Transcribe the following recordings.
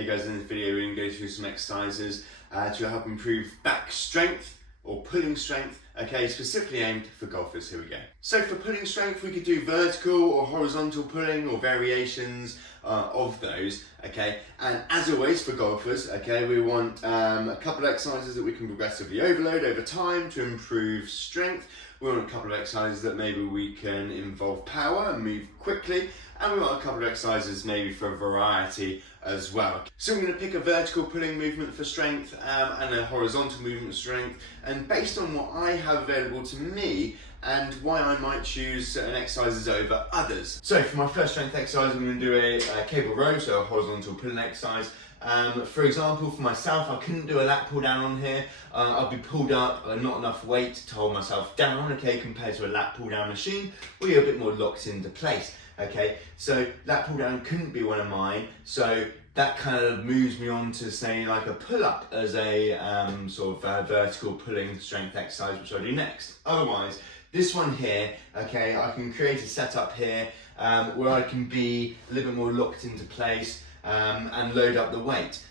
Hey guys, in this video we're going to go through some exercises to help improve back strength or pulling strength, okay, specifically aimed for golfers. Here we go. So for pulling strength we could do vertical or horizontal pulling or variations of those, okay, and as always for golfers, okay, we want a couple of exercises that we can progressively overload over time to improve strength. We want a couple of exercises that maybe we can involve power and move quickly, and we want a couple of exercises maybe for variety as well. So I'm going to pick a vertical pulling movement for strength and a horizontal movement for strength, and based on what I have available to me and why I might choose certain exercises over others. So for my first strength exercise I'm going to do a cable row, so a horizontal pulling exercise. For example, for myself, I couldn't do a lat pull down on here. I'll be pulled up, not enough weight to hold myself down, okay, compared to a lat pull down machine, where you're a bit more locked into place, okay. So lat pull down couldn't be one of mine, so that kind of moves me on to say like a pull up as a sort of vertical pulling strength exercise, which I'll do next. Otherwise, this one here, okay, I can create a setup here where I can be a little bit more locked into place and load up the weight.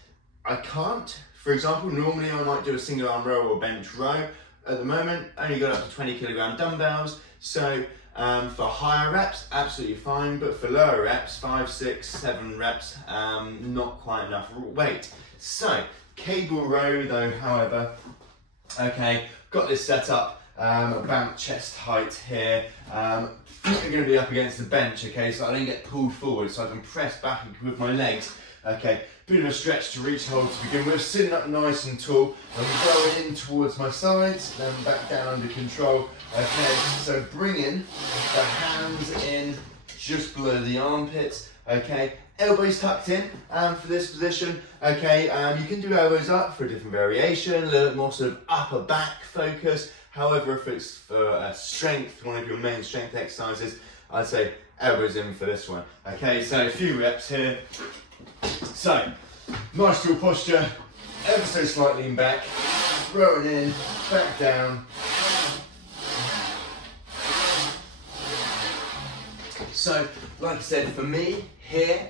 I can't, for example, normally I might do a single arm row or bench row. At the moment, only got up to 20 kilogram dumbbells, so for higher reps, absolutely fine, but for lower reps, 5, 6, 7 reps, not quite enough weight. So, cable row though, however, okay, got this set up, about chest height here. I'm going to be up against the bench, okay, so I don't get pulled forward, so I can press back with my legs, okay. Bit of a stretch to reach hold to begin with, sitting up nice and tall, and going in towards my sides, then back down under control, okay. So bringing the hands in just below the armpits, okay. Elbows tucked in for this position, okay. You can do elbows up for a different variation, a little more sort of upper back focus. However, if it's for strength, one of your main strength exercises, I'd say elbows in for this one. Okay, so a few reps here. So, nice dual posture, ever so slightly in back, rowing in, back down. So, like I said, for me, here,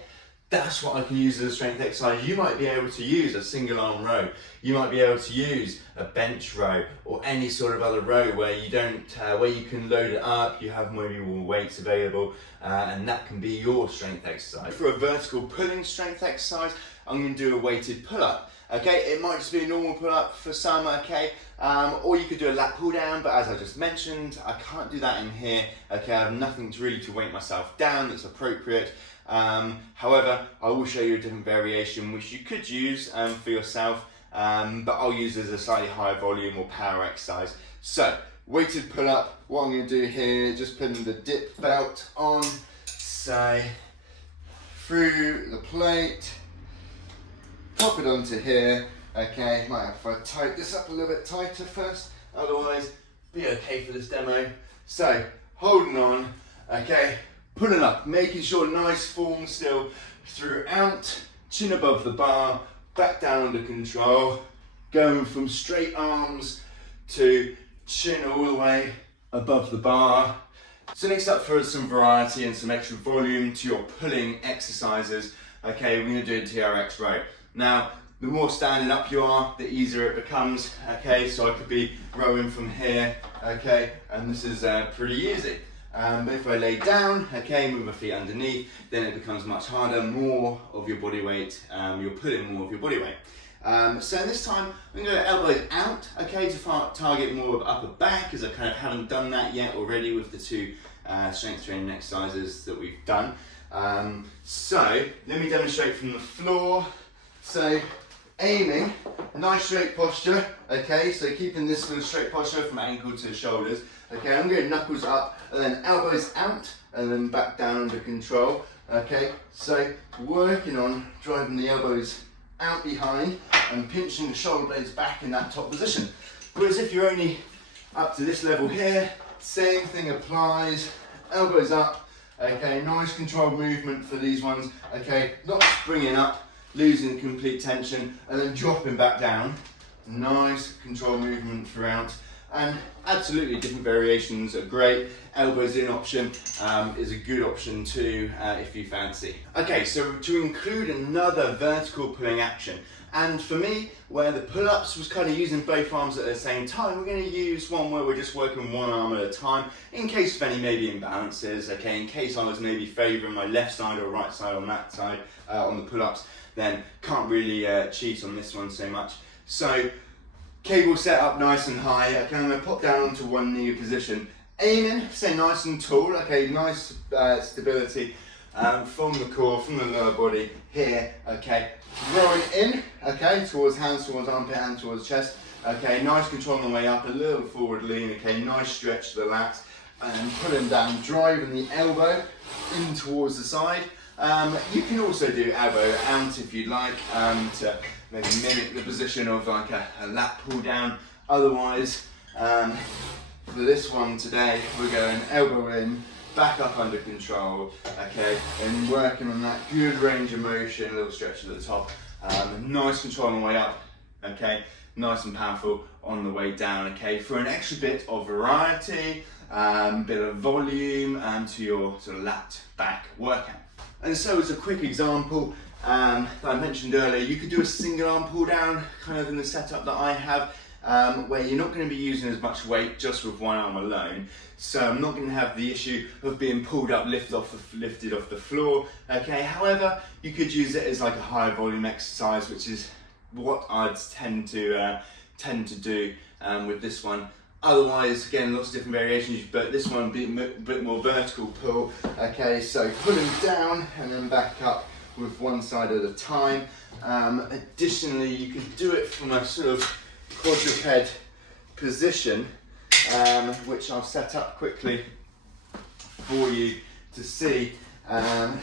that's what I can use as a strength exercise. You might be able to use a single arm row. You might be able to use a bench row or any sort of other row where you don't, where you can load it up. You have maybe more weights available, and that can be your strength exercise. For a vertical pulling strength exercise, I'm going to do a weighted pull up. Okay, it might just be a normal pull up for some, okay, or you could do a lat pull down, but as I just mentioned, I can't do that in here. Okay, I have nothing to really to weight myself down that's appropriate. However, I will show you a different variation which you could use for yourself, but I'll use as a slightly higher volume or power exercise. So, weighted pull up, what I'm going to do here, just putting the dip belt on, say, through the plate, pop it onto here, okay, might have to tighten this up a little bit tighter first, otherwise be okay for this demo. So, holding on, okay, pulling up, making sure nice form still throughout, chin above the bar, back down under control, going from straight arms to chin all the way above the bar. So next up, for some variety and some extra volume to your pulling exercises, okay, we're going to do a TRX row. Now, the more standing up you are, the easier it becomes, okay, so I could be rowing from here, okay, and this is pretty easy. But if I lay down, okay, move my feet underneath, then it becomes much harder, more of your body weight, you're pulling more of your body weight. So this time, I'm going to go elbows out, okay, to target more of upper back, because I kind of haven't done that yet already with the two strength training exercises that we've done. So, let me demonstrate from the floor. So, aiming, nice straight posture, okay, so keeping this sort of straight posture from ankle to shoulders. Okay, I'm going knuckles up and then elbows out and then back down under control. Okay, so working on driving the elbows out behind and pinching the shoulder blades back in that top position. Whereas if you're only up to this level here, same thing applies, elbows up, okay, nice controlled movement for these ones, okay, not springing up, losing complete tension and then dropping back down. Nice controlled movement throughout. And absolutely different variations are great. Elbows in option is a good option too if you fancy. Okay, so to include another vertical pulling action, and for me, where the pull-ups was kind of using both arms at the same time, we're going to use one where we're just working one arm at a time, in case of any maybe imbalances, okay, in case I was maybe favouring my left side or right side on that side, on the pull-ups, then can't really cheat on this one so much. So, cable set up nice and high, okay, I'm going to pop down onto one knee position, aiming, stay nice and tall, okay, nice stability from the core, from the lower body here, okay, throwing in, okay, towards hands, towards armpit, hand towards chest, okay, nice control on the way up, a little forward lean, okay, nice stretch to the lats, and pulling down, driving the elbow in towards the side. You can also do elbow out if you'd like, to maybe mimic the position of like a lat pull down. Otherwise, for this one today, we're going elbow in, back up under control, okay, and working on that good range of motion, a little stretch at the top, nice control on the way up, okay, nice and powerful on the way down, okay, for an extra bit of variety, bit of volume to your sort of lat back workout. And so as a quick example that I mentioned earlier, you could do a single arm pull down kind of in the setup that I have, where you're not going to be using as much weight just with one arm alone. So I'm not going to have the issue of being pulled up, lifted off the floor. Okay. However, you could use it as like a high volume exercise, which is what I'd tend to do with this one. Otherwise, again, lots of different variations, but this one being a bit more vertical pull. Okay, so pulling down and then back up with one side at a time. Additionally, you can do it from a sort of quadruped position, which I'll set up quickly for you to see.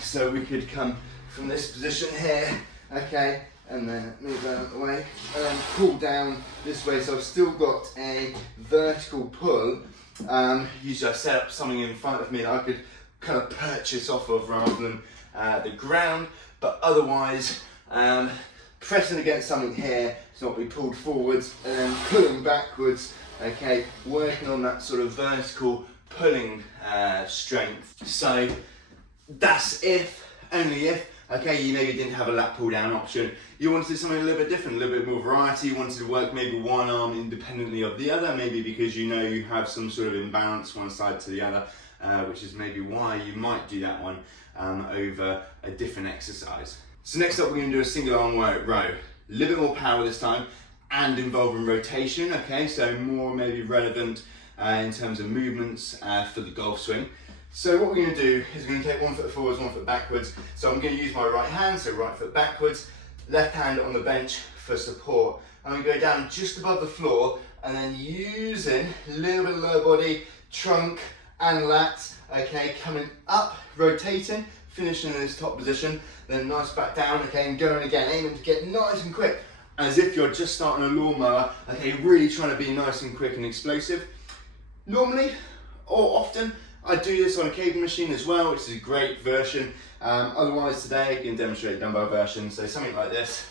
So we could come from this position here, okay, and then move that out of the way, and then pull down this way. So I've still got a vertical pull. Usually I set up something in front of me that I could kind of purchase off of rather than the ground, but otherwise pressing against something here so not be pulled forwards and then pulling backwards, okay, working on that sort of vertical pulling strength. So that's if, only if, okay, you maybe didn't have a lat pull down option, you wanted to do something a little bit different, a little bit more variety, you wanted to work maybe one arm independently of the other, maybe because you know you have some sort of imbalance one side to the other, which is maybe why you might do that one over a different exercise. So next up we're going to do a single arm row, a little bit more power this time and involving rotation, okay, so more maybe relevant in terms of movements for the golf swing. So what we're going to do is we're going to take 1 foot forwards, 1 foot backwards. So I'm going to use my right hand, so right foot backwards, left hand on the bench for support. I'm going to go down just above the floor and then using a little bit of lower body, trunk and lats, okay, coming up, rotating, finishing in this top position, then nice back down, okay, and going again, aiming to get nice and quick, as if you're just starting a lawnmower, okay, really trying to be nice and quick and explosive. Normally, or often, I do this on a cable machine as well, which is a great version. Otherwise today I can demonstrate a dumbbell version, so something like this.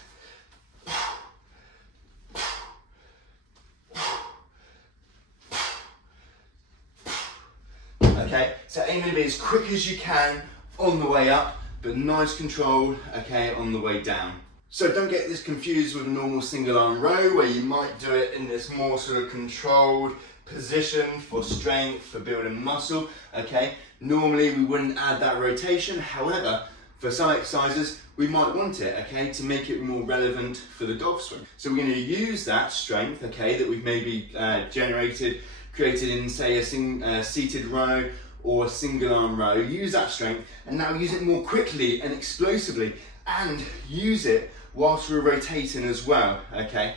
Okay, so aiming to be as quick as you can on the way up, but nice control, okay, on the way down. So don't get this confused with a normal single arm row where you might do it in this more sort of controlled position for strength, for building muscle, okay? Normally we wouldn't add that rotation, however, for some exercises we might want it, okay, to make it more relevant for the golf swing. So we're going to use that strength, okay, that we've maybe created in say a seated row or a single arm row, use that strength and now use it more quickly and explosively and use it whilst we're rotating as well, okay?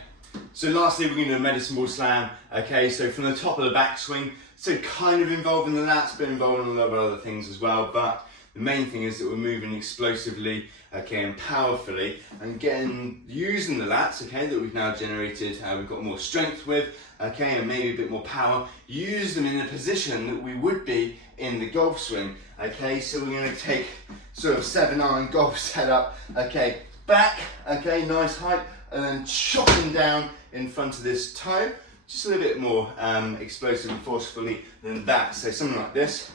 So lastly, we're going to do a medicine ball slam, okay, so from the top of the backswing, so kind of involving the lats, but involving a lot of other things as well, but the main thing is that we're moving explosively, okay, and powerfully, and using the lats, okay, that we've now generated, we've got more strength with, okay, and maybe a bit more power, use them in a position that we would be in the golf swing, okay, so we're going to take sort of 7-iron golf setup, okay, back, okay, nice height, and then chopping down in front of this toe just a little bit more explosive and forcefully than that. So something like this.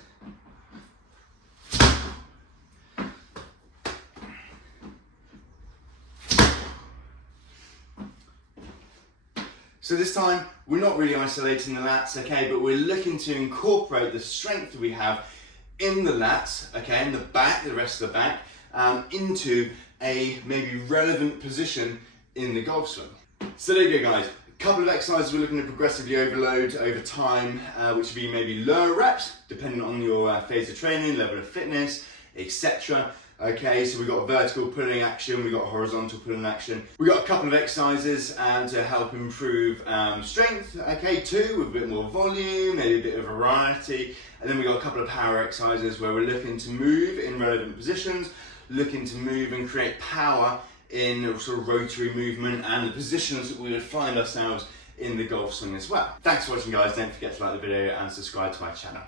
So this time, we're not really isolating the lats, okay, but we're looking to incorporate the strength that we have in the lats, okay, in the back, the rest of the back, into a maybe relevant position in the golf swing. So there you go, guys. A couple of exercises we're looking to progressively overload over time, which would be maybe lower reps, depending on your phase of training, level of fitness, etc. Okay, so we've got vertical pulling action, we've got horizontal pulling action. We've got a couple of exercises to help improve strength, okay, too, with a bit more volume, maybe a bit of variety. And then we've got a couple of power exercises where we're looking to move in relevant positions, looking to move and create power in sort of rotary movement and the positions that we would find ourselves in the golf swing as well. Thanks for watching, guys. Don't forget to like the video and subscribe to my channel.